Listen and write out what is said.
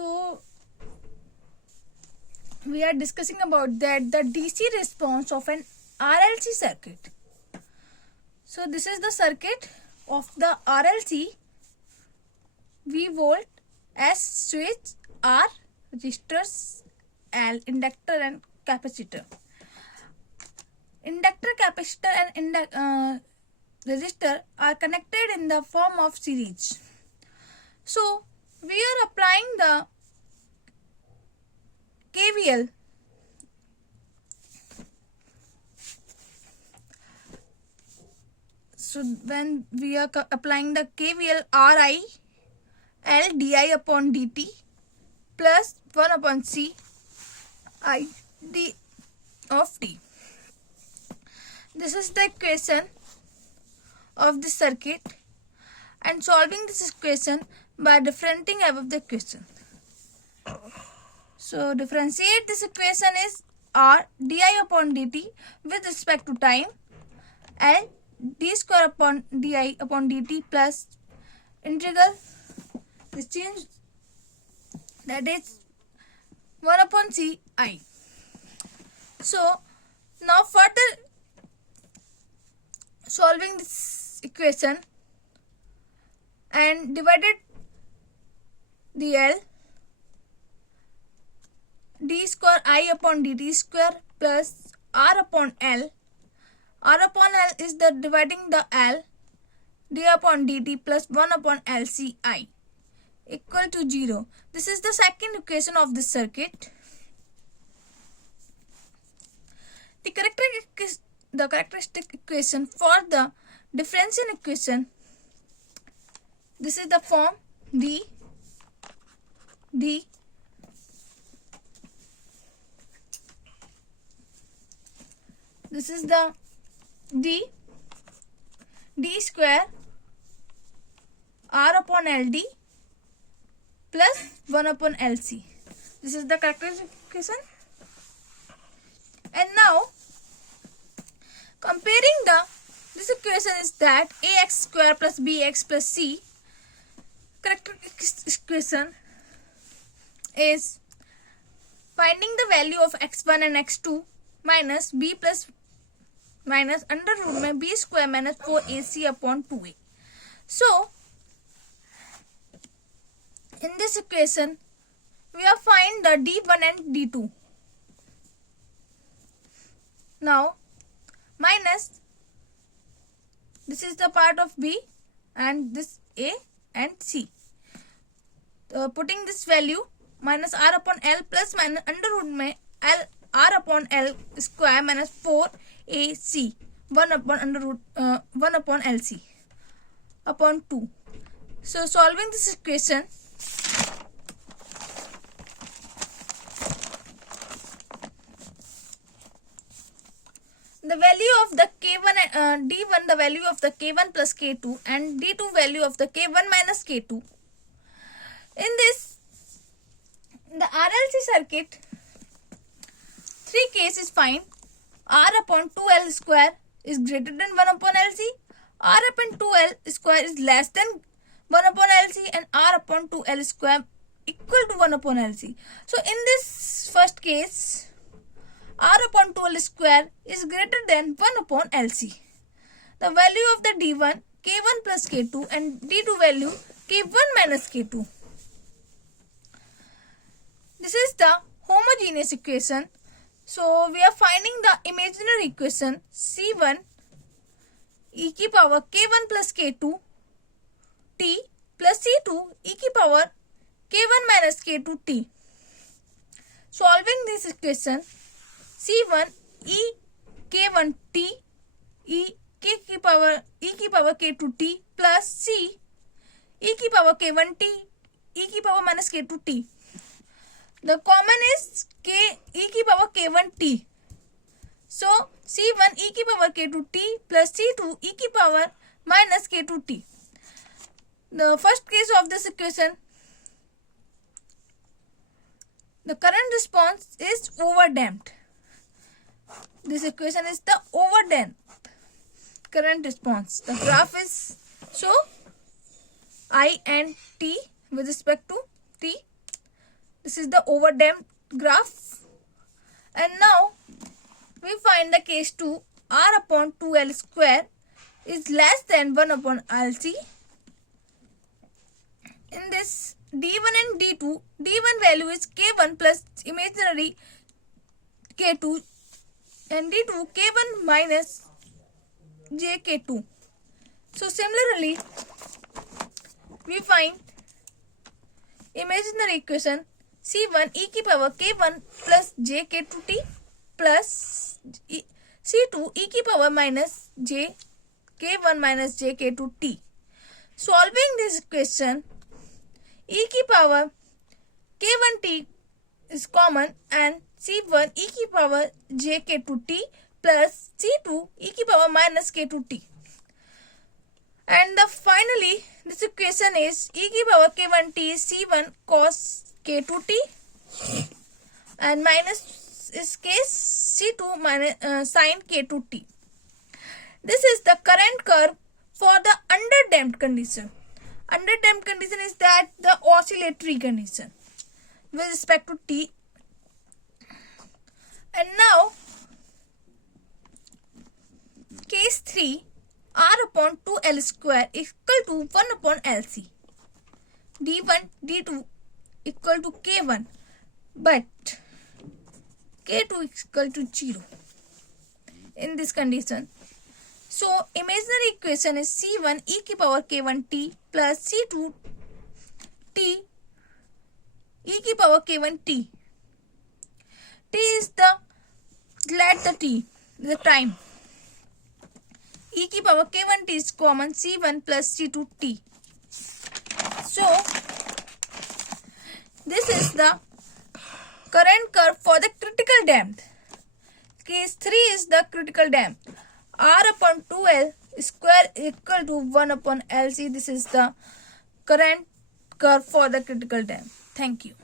So we are discussing about that the DC response of an RLC circuit. So this is the circuit of the RLC. V volt, S switch, R resistors, L inductor and capacitor. Inductor, capacitor and resistor are connected in the form of series. So we are applying the KVL. So when we are applying the KVL, RI L di upon dt plus 1 upon C I d of t. This is the equation of the circuit, and solving this equation by differentiating above the equation. So differentiate this equation is R di upon dt with respect to time, L d square upon di upon dt plus integral this change, that is 1 upon C I. So now further solving this equation and divided the L, d square I upon dt square plus R upon L. R upon L is the dividing the L, d upon dt plus 1 upon LCI equal to 0. This is the second equation of this circuit. The characteristic equation for the differential equation, this is the form d this is the d square R upon LD plus 1 upon LC. This is the characteristic equation. And now comparing this equation is that ax square plus bx plus c. Characteristic equation is finding the value of x1 and x2 minus b plus minus under root में b square minus 4ac upon 2a. So in this equation we have find the d1 and d2. Now minus this is the part of b and this a and c. Putting this value minus r upon l plus minus under root में l r upon l square minus 4ac 1 upon under root 1 upon lc upon 2. So solving this equation, the value of the k1 d1 the value of the k1 plus k2 and d2 value of the k1 minus k2. In this the RLC circuit, three cases find r upon 2l square is greater than 1 upon lc, r upon 2l square is less than 1 upon lc, and r upon 2l square equal to 1 upon lc. So in this first case, r upon 2l square is greater than 1 upon lc. The value of the d1 k1 plus k2 and d2 value k1 minus k2. This is the homogeneous equation. So we are finding the imaginary equation c1 e की power k1 plus k2 t plus c2 e की power k1 minus k2 t. Solving this equation, c1 e k1 t e की power k2 t plus c e की power k1 t e की power minus k2 t. The common is k e की power k1 t. So c1 e की power k2 t plus c2 e की power minus k2 t. The first case of this equation, the current response is overdamped. This equation is the overdamped current response. The graph is so I and t with respect to t. This is the overdamped graph. And now we find the case 2, r upon 2l square is less than 1 upon LC. In this d1 and d2, d1 value is k1 plus imaginary k2 and d2 k1 minus jk2. So similarly, we find imaginary equation c1 e की power k1 plus jk2t plus c2 e की power minus j k1 minus jk2t. Solving this equation, e की power k1t is common and c1 e की power jk2t plus c2 e की power minus k2t. And finally, this equation is e की power k1t is c1 cos k2t and minus is case c2 minus sin k2t. This is the current curve for the underdamped condition. Underdamped condition is that the oscillatory condition with respect to t. And now, case 3, r upon 2l square equal to 1 upon LC. d1, d2 equal to k1, but k2 is equal to 0 in this condition. So, imaginary equation is c1 e की power k1t plus c2 t e की power k1t. T is the time. E की power k1t is common c1 plus c2t. So, this is the current curve for the critical damped. Case 3 is the critical damped. R upon 2L square equal to 1 upon LC. This is the current curve for the critical damped. Thank you.